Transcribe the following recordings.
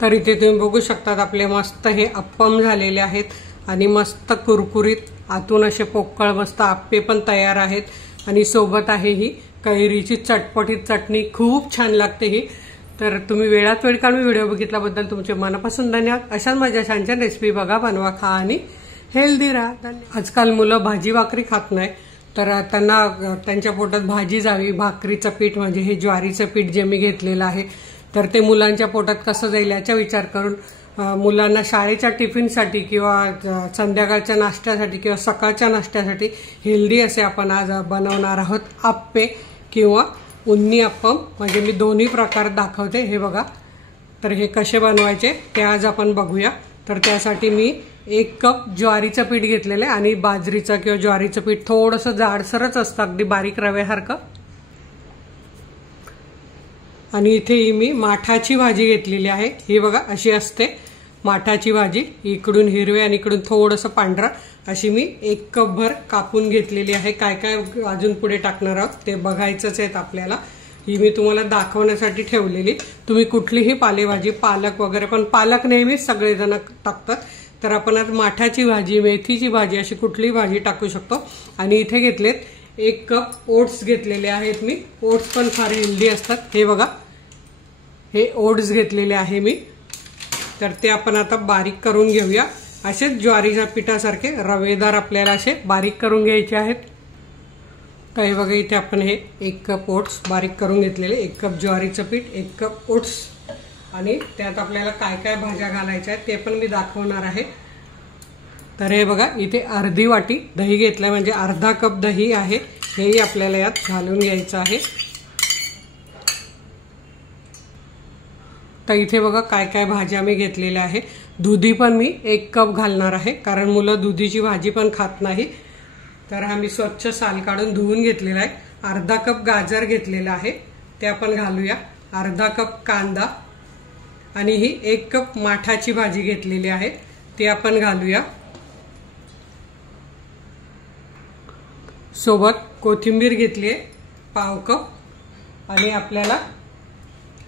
तर इथे तुम्ही बघू शकता आपले मस्त हे अप्पम झालेले आहेत आणि मस्त कुरकुरीत आतून असे पोकळ मस्त आप्पे पण तयार आहेत आणि सोबत आहे ही कैरीची चटपटीत चटणी। खूप छान लागते ही। तर तुम्ही वेळात वेळ काढून व्हिडिओ बघितल्याबद्दल तुमचे मनापासून धन्यवाद। अशाच माझ्या छान छान रेसिपी बघा, बनवा, खा आणि हेल्दी राहा। आजकाल मुलं भाजी भाकरी खात नाही, तर त्यांना त्यांच्या पोटात भाजी जावी, भाकरीचं पीठ म्हणजे हे ज्वारीचं पीठ जे मी घेतलेलं आहे तर ते मुलांच्या पोटात कसं जाईल याचा विचार करून मुलांना शाळेच्या टिफिनसाठी किंवा संध्याकाळच्या नाश्त्यासाठी किंवा सकाळच्या नाश्त्यासाठी हेल्दी असे आपण आज बनवणार आहोत आप्पे किंवा उन्नी अप्पम। म्हणजे मी दोन्ही प्रकार दाखवते, हे बघा। तर हे कसे बनवायचे ते आज आपण बघूया। तर त्यासाठी मी 1 कप ज्वारीचं पीठ घेतलेलं आहे आणि बाजरीचं किंवा ज्वारीचं पीठ थोडंसं जाडसरच असतं, अगदी बारीक रव्यासारखं। आणि इथे मी माठाची भाजी घेतलेली आहे, ही बघा अशी असते माठाची भाजी, इकडून हिरवे आणि इकडून थोडंसं पांढरा, अशी मी 1 कप भर कापून घेतलेली आहे। काय काय अजून पुढे टाकणार आहोत ते बघायचंच आहे आपल्याला। ही मी तुम्हाला दाखवण्यासाठी ठेवलेली। तुम्ही कुठलीही पालेभाजी, पालक वगैरे, पण पालक नेहमीच सगळेजण टाकतात, तर आपण आज माठाची भाजी, मेथीची भाजी अशी कुठलीही भाजी टाकू शकतो। आणि इथे घेतलेत 1 कप ओट्स घेतलेले आहेत मी। ओट्स पण फार हेल्दी असतात, हे बघा हे ओट्स घेतलेले आहे मी। तर ते आपण आता बारीक करून घेऊया, असेच ज्वारीच्या पिठासारखे रवेदार आपल्याला असे बारीक करून घ्यायचे आहेत। तर हे बघा इथे आपण हे 1 कप ओट्स बारीक करून घेतलेले, 1 कप ज्वारीचं पीठ, 1 कप ओट्स, आणि त्यात आपल्याला काय काय भाज्या घालायच्या आहेत ते पण मी दाखवणार आहे। तर हे बघा इथे अर्धी वाटी दही घेतलं, म्हणजे अर्धा कप दही आहे, हेही आपल्याला यात घालून घ्यायचं आहे। तर इथे बघा काय काय भाज्या मी घेतलेल्या आहे। दुधी पण मी 1 कप घालणार आहे, कारण मुलं दुधीची भाजी पण खात नाही। तर हा मी स्वच्छ साल काढून धुवून घेतलेला आहे। अर्धा कप गाजर घेतलेला आहे, ते आपण घालूया। अर्धा कप कांदा, आणि ही 1 कप माठाची भाजी घेतलेली आहे, ते आपण घालूया। सोबत कोथिंबीर घेतली आहे पाव कप, आणि आपल्याला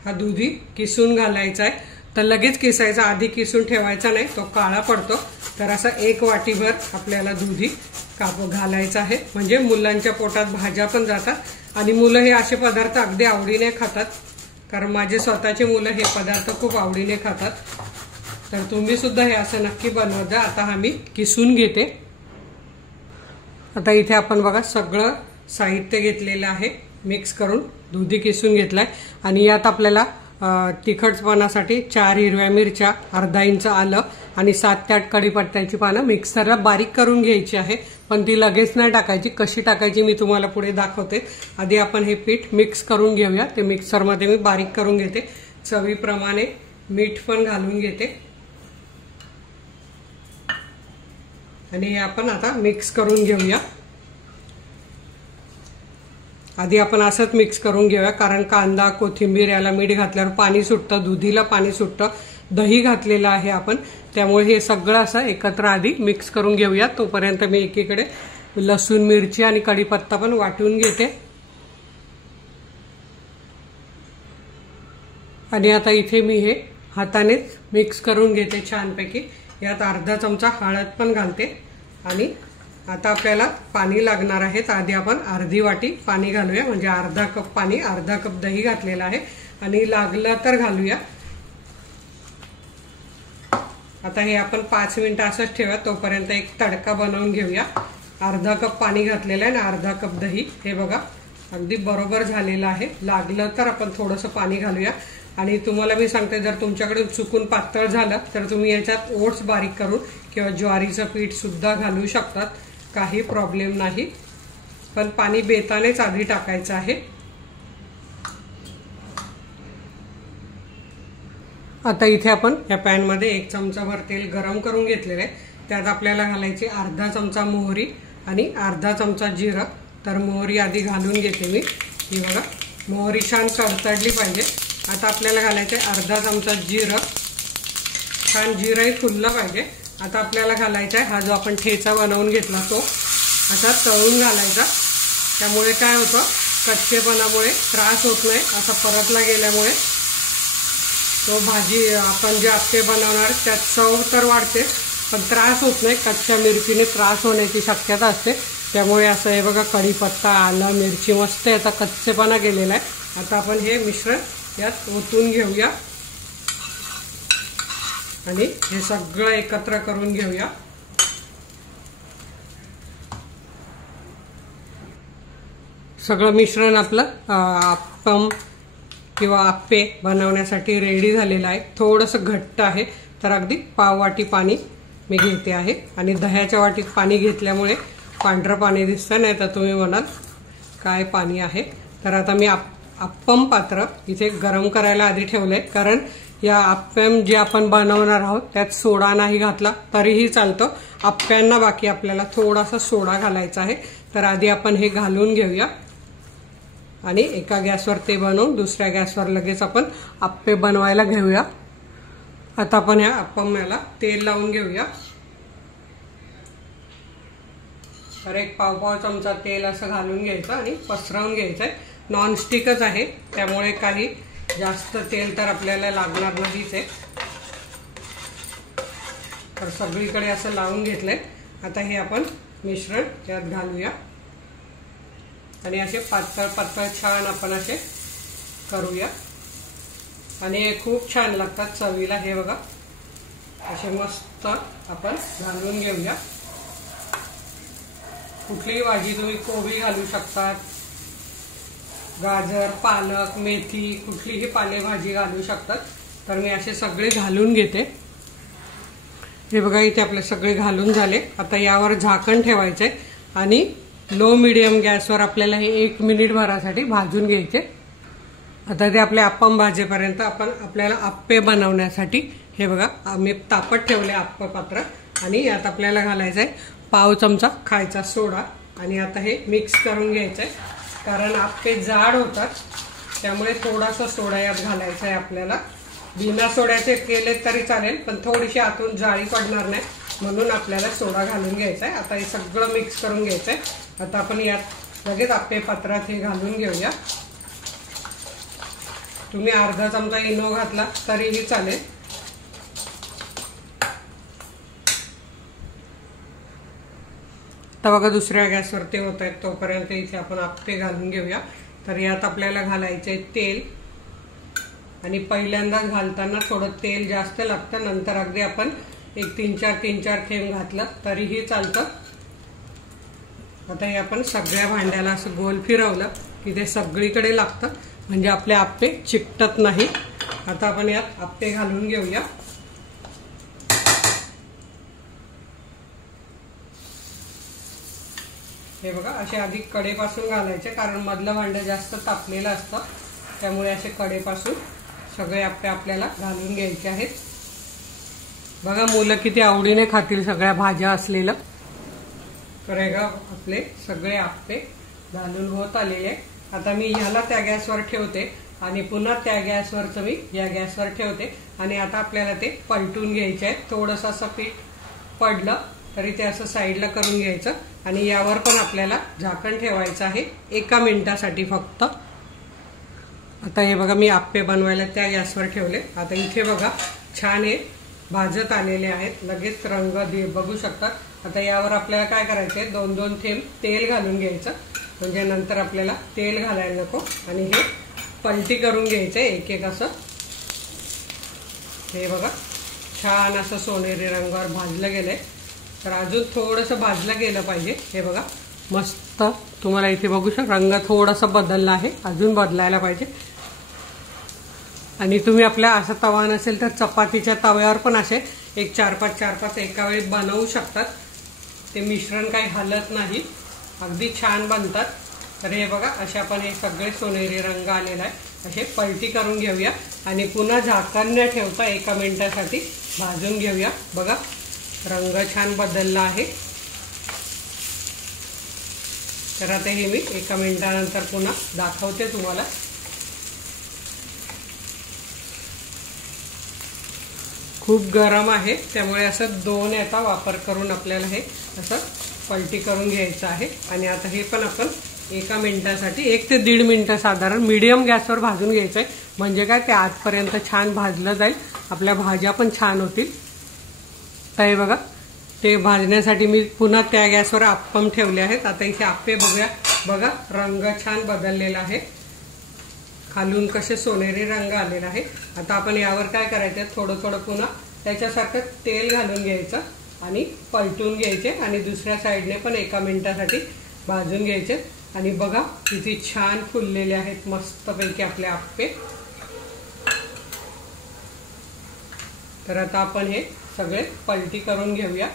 हा दुधी किसून घालायचा आहे। तर लगेच किसायचा, आधी किसून ठेवायचा नाही, तो काळा पडतो। तर असा 1 वाटीभर आपल्याला दुधी घालायचा आहे, म्हणजे मुलांच्या पोटात भाज्या पण जातात आणि मुलं हे असे पदार्थ अगदी आवडीने खातात, कारण माझे स्वतःचे मुलं हे पदार्थ खूप आवडीने खातात। तर तुम्ही सुद्धा हे असं नक्की बनवत जा। आता हा मी किसून घेते। आता इथे आपण बघा सगळं साहित्य घेतलेलं आहे, मिक्स करून दुधी किसून घेतलाय। आणि यात आपल्याला तिखटपणासाठी 4 हिरव्या मिरच्या, अर्धा इंच आलं आणि 7 ते 8 कढीपत्त्याची पानं मिक्सरला बारीक करून घ्यायची आहे, पण ती लगेच नाही टाकायची। कशी टाकायची मी तुम्हाला पुढे दाखवते। आधी आपण हे पीठ मिक्स करून घेऊया, ते मिक्सरमध्ये मी बारीक करून घेते। चवीप्रमाणे मीठ पण घालून घेते, आणि हे आपण आता मिक्स करून घेऊया। आधी आपण असंच मिक्स करून घेऊया, कारण कांदा, कोथिंबीर याला मीठ घातल्यावर पाणी सुटतं, दुधीला पाणी सुटतं, दही घातलेलं आहे आपण, त्यामुळे हे सगळं असं एकत्र आधी मिक्स करून घेऊया। तोपर्यंत मी एकीकडे लसूण, मिरची आणि कढीपत्ता पण वाटून घेते। आणि आता इथे मी हे हातानेच मिक्स करून घेते छानपैकी। यात अर्धा चमचा हळद पण घालते, आणि आता आपल्याला पाणी लागणार आहे। तर आधी आपण अर्धी वाटी पाणी घालूया, म्हणजे अर्धा कप पाणी, अर्धा कप दही घातलेलं आहे, आणि लागलं तर घालूया। आता हे आपण 5 मिनिटं असंच ठेवूया, तोपर्यंत एक तडका बनवून घेऊया। अर्धा कप पाणी घातलेलं आहे आणि अर्धा कप दही, हे बघा अगदी बरोबर झालेलं आहे। लागलं तर आपण थोडंसं पाणी घालूया। आणि तुम्हाला मी सांगते, जर तुमच्याकडे चुकून पातळ झालं तर तुम्ही याच्यात ओट्स बारीक करून किंवा ज्वारीचं पीठ सुद्धा घालू शकतात, काही प्रॉब्लेम नाही, पण पाणी बेतानेच आधी टाकायचं आहे। आता इथे आपण या पॅन मध्ये 1 चमचाभर तेल गरम करून घेतलेलं आहे, त्यात आपल्याला घालायची अर्धा चमचा मोहरी आणि अर्धा चमचा जिरं। तर मोहरी आधी घालून घेते मी, ही बघा मोहरी छान तडतडली पाहिजे। आता आपल्याला घालायचे अर्धा चमचा जिरं, छान जिरंही फुललं पाहिजे। आता आपल्याला घालायचा आहे हा जो आपण ठेचा बनवून घेतला तो असा तळून घालायचा, त्यामुळे काय होतं कच्चेपणामुळे त्रास होत नाही, असा परतला गेल्यामुळे तो भाजी आपण जे आप्पे बनवणार त्यात चव तर वाढते, पण त्रास होत नाही. कच्च्या मिरचीने त्रास होण्याची शक्यता असते. त्यामुळे असं हे बघा, कढीपत्ता, आलं, मिरची मस्त याचा कच्चेपणा गेलेला आहे. आता आपण हे मिश्रण यात ओतून घेऊया आणि हे सगळं एकत्र करून घेऊया. सगळं मिश्रण आपलं अप्पम किंवा आप्पे बनवण्यासाठी रेडी झालेलं आहे. थोडंसं घट्ट आहे, तर अगदी पाव वाटी पाणी मी घेते आहे. आणि दह्याच्या वाटीत पाणी घेतल्यामुळे पांढरं पाणी दिसतं, नाही तर तुम्ही म्हणाल काय पाणी आहे. तर आता मी अप्पम पात्र इथे गरम करायला आधी ठेवलं आहे, कारण या अप्पम जे आपण बनवणार आहोत त्यात सोडा नाही घातला तरीही चालतं. अप्प्यांना बाकी आपल्याला थोडासा सोडा घालायचा आहे. तर आधी आपण हे घालून घेऊया आणि एका गॅसवर ते बनवून दुसऱ्या गॅसवर लगेच आपण आप्पे बनवायला घेऊया. आता आपण ह्या अप्पमला तेल लावून घेऊया. तर एक पाव चमचा तेल असं घालून घ्यायचं आणि पसरवून घ्यायचं आहे. नॉनस्टिकच आहे, त्यामुळे काही जास्त तेल तर आपल्याला लागणार नाहीच आहे. तर सगळीकडे असं लावून घेतलंय. आता हे आपण मिश्रण त्यात घालूया आणि असे पातळ पातळ छान आपण असे करूया. आणि हे खूप छान लागतात चवीला. हे बघा, असे मस्त आपण घालून घेऊया. कुठलीही भाजी तुम्ही कोबी घालू शकतात, गाजर, पालक, मेथी, कुठलीही पालेभाजी घालू शकतात. तर मी असे सगळे घालून घेते. हे बघा, इथे आपले सगळे घालून झाले. आता यावर झाकण ठेवायचंय आणि लो मीडियम गॅसवर आपल्याला हे 1 मिनिट भरासाठी भाजून घ्यायचे. आता ते आपले अप्पम भाजेपर्यंत आपल्याला आप्पे बनवण्यासाठी हे बघा, आम्ही तापत ठेवले आप्पे पात्र आणि यात आपल्याला घालायचं आहे पाव चमचा खायचा सोडा. आणि आता हे मिक्स करून घ्यायचं आहे, कारण आप्पे जाड होतात, त्यामुळे थोडासा सोडा यात घालायचा आहे आपल्याला. बिना सोड्याचे केले तरी चालेल, पण थोडीशी आतून जाळी पडणार नाही, म्हणून आपल्याला सोडा घालून घ्यायचा आहे. आता हे सगळं मिक्स करून घ्यायचं आहे. आता आपण यात लगेच आप्पे पात्रात हे घालून घेऊया. तुम्ही अर्धा चमचा इनो घातला तरीही चालेल. तर बघा, दुसऱ्या गॅसवर ते होत आहेत, तोपर्यंत इथे आपण आप्पे घालून घेऊया. तर यात आपल्याला घालायचे तेल, आणि पहिल्यांदाच घालताना थोडं तेल जास्त लागतं, नंतर अगदी आपण एक 3-4 थेंब घातलं तरीही चालतं. आता हे आपण सगळ्या भांड्याला असं गोल फिरवलं की ते सगळीकडे लागतं, म्हणजे आपले आप्पे चिकटत नाही. आता आपण यात आप्पे घालून घेऊया. हे बघा, असे आधी कडेपासून घालायचे, कारण मधलं भांडं जास्त तापलेलं असतं, त्यामुळे असे कडेपासून सगळे आप्पे आपल्याला घालून घ्यायचे आहेत. बघा, मुलं किती आवडीने खातील सगळ्या भाज्या असलेलं. तर हे बघा, आपले सगळे आप्पे घालून होत आलेले. आता मी ह्याला त्या गॅसवर ठेवते आणि पुन्हा त्या गॅसवरचं मी या गॅसवर ठेवते. आणि आता आपल्याला ते पलटून घ्यायचे आहे. थोडंसं असं पीठ पडलं तरी ते असं साईडला करून घ्यायचं आणि यावर पण आपल्याला झाकण ठेवायचं आहे 1 मिनिटासाठी फक्त. आता हे बघा, मी आप्पे बनवायला त्या गॅसवर ठेवले. आता इथे बघा, छान हे भाजत आलेले आहेत, लगेच रंग बघू शकतात. आता यावर आपल्याला काय करायचंय, 2-2 थेंब तेल घालून घ्यायचं, म्हणजे नंतर आपल्याला तेल घालायला नको. आणि हे पलटी करून घ्यायचंय एक असं. हे बघा, छान असं सोनेरी रंगावर भाजलं गेलंय. तर अजून थोडंसं भाजलं गेलं पाहिजे. हे बघा, मस्त तुम्हाला इथे बघू शकता, रंग थोडासा बदलला आहे, अजून बदलायला पाहिजे. आणि तुम्ही आपल्या असा तवा नसेल तर चपातीच्या तव्यावर पण असे एक 4-5 एका वेळी बनवू शकतात. ते मिश्रण काही हलत नाही, अगदी छान बनतात. तर हे बघा, असे आपण हे सगळे सोनेरी रंग आलेला आहे, असे पलटी करून घेऊया आणि पुन्हा झाकण न ठेवता 1 मिनिटासाठी भाजून घेऊया. बघा, रंग छान बदलला आहे. तर आता हे मी 1 मिनिटानंतर पुन्हा दाखवते तुम्हाला. खूप गरम आहे, त्यामुळे असं 2 याचा वापर करून आपल्याला हे असं पलटी करून घ्यायचं आहे. आणि आता हे पण आपण 1 मिनिटासाठी 1 ते 1.5 मिनिटं साधारण मीडियम गॅसवर भाजून घ्यायचं आहे, म्हणजे काय ते आतपर्यंत छान भाजलं जाईल, आपल्या भाज्या पण छान होतील। तर हे बघा, ते भाजण्यासाठी मी पुन्हा त्या गॅसवर अप्पम ठेवले आहेत। आता इथे आप्पे बघूया, बघा रंग छान बदललेला आहे, खालून कसे सोनेरी रंग आलेला आहे। आता आपण यावर काय करायचं, थोडं थोडं पुन्हा त्याच्यासारखं तेल घालून घ्यायचं आणि पलटून घ्यायचे आणि दुसऱ्या साईडने पण 1 मिनिटासाठी भाजून घ्यायचे। आणि बघा किती छान फुललेले आहेत मस्तपैकी आपले आप्पे। तर आता आपण हे सगळे पलटी करून घेऊया।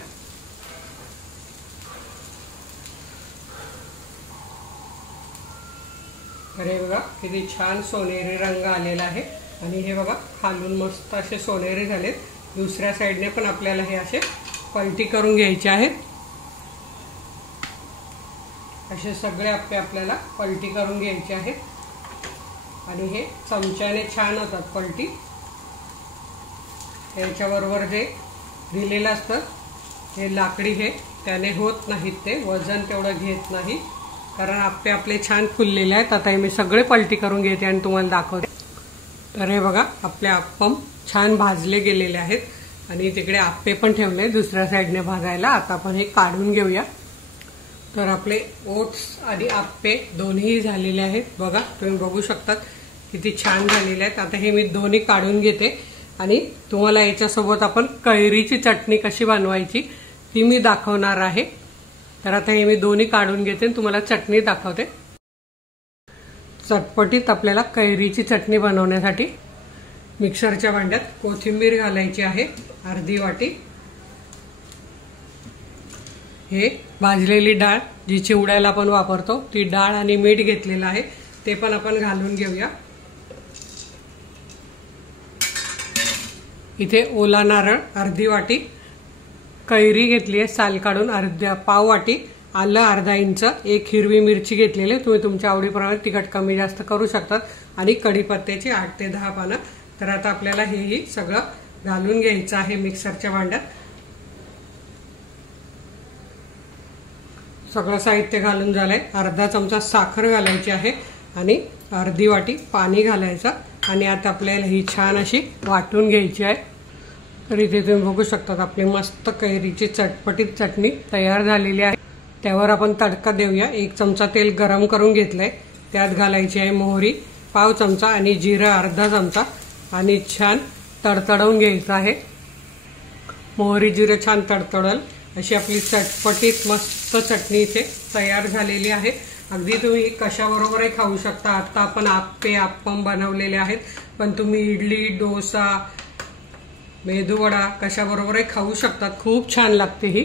अरे बघा किती छान सोनेरी रंग आलेला आहे आणि हे बघा खालून मस्त असे सोनेरी झालेत। दुसऱ्या साईडने पण आपल्याला हे असे पलटी करून घ्यायचे आहेत। असे सगळे आप्पे आपल्याला पलटी करून घ्यायचे आहेत आणि हे चमच्याने छान होतात पलटी। याच्याबरोबर जे दिलेलं असतं हे लाकडी, हे त्याने होत नाहीत, ते वजन तेवढं घेत नाही, कारण आप्पे आपले छान फुललेले आहेत। आता हे मी सगळे पलटी करून घेते आणि तुम्हाला दाखवते। तर हे बघा आपले अप्पम छान भाजले गेलेले आहेत आणि तिकडे आप्पे पण ठेवले दुसऱ्या साईडने भाजायला। आता आपण हे काढून घेऊया। तर आपले ओट्स आणि आप्पे दोन्ही झालेले आहेत, बघा तुम्ही बघू शकतात किती छान झालेले आहेत। आता हे मी दोन्ही काढून घेते आणि तुम्हाला याच्यासोबत आपण कैरीची चटणी कशी बनवायची ती मी दाखवणार आहे। तर आता हे मी दोन्ही काढून घेते आणि तुम्हाला चटणी दाखवते। चटपटीत आपल्याला कैरीची चटणी बनवण्यासाठी मिक्सरच्या भांड्यात कोथिंबीर घालायची आहे अर्धी वाटी। हे भाजलेली डाळ जी चिवड्याला आपण वापरतो ती डाळ आणि मीठ घेतलेलं आहे ते पण आपण घालून घेऊया। इथे ओला नारळ अर्धी वाटी, कैरी घेतली आहे साल काढून अर्ध्या पाव वाटी, आलं अर्धा इंच, 1 हिरवी मिरची घेतलेली, तुम्ही तुमच्या आवडीप्रमाणे तिखट कमी जास्त करू शकतात, आणि कढीपत्त्याची 8 ते 10 पानं। तर आता आपल्याला हेही सगळं घालून घ्यायचं आहे मिक्सरच्या भांड्यात। सगळं साहित्य घालून झालंय। अर्धा चमचा साखर घालायची आहे आणि अर्धी वाटी पाणी घालायचं आणि आता आपल्याला ही छान अशी वाटून घ्यायची आहे। तर इथे तुम्ही बघू शकता आपली मस्त कैरीची चटपटीत चटणी तयार झालेली आहे। त्यावर आपण तडका देऊया। 1 चमचा तेल गरम करून घेतलंय, त्यात घालायची आहे मोहरी पाव चमचा आणि जिरं अर्धा चमचा आणि छान तडतडवून घ्यायचं आहे। मोहरी जिरं छान तडतडल अशी आपली चटपटीत मस्त चटणी इथे तयार झालेली आहे। अगदी तुम्ही कशाबरोबरही खाऊ शकता। आता आपण आप्पे अप्पम बनवलेले आहेत, पण तुम्ही इडली, डोसा, मेदूवडा कशाबरोबरही खाऊ शकतात, खूप छान लागते ही।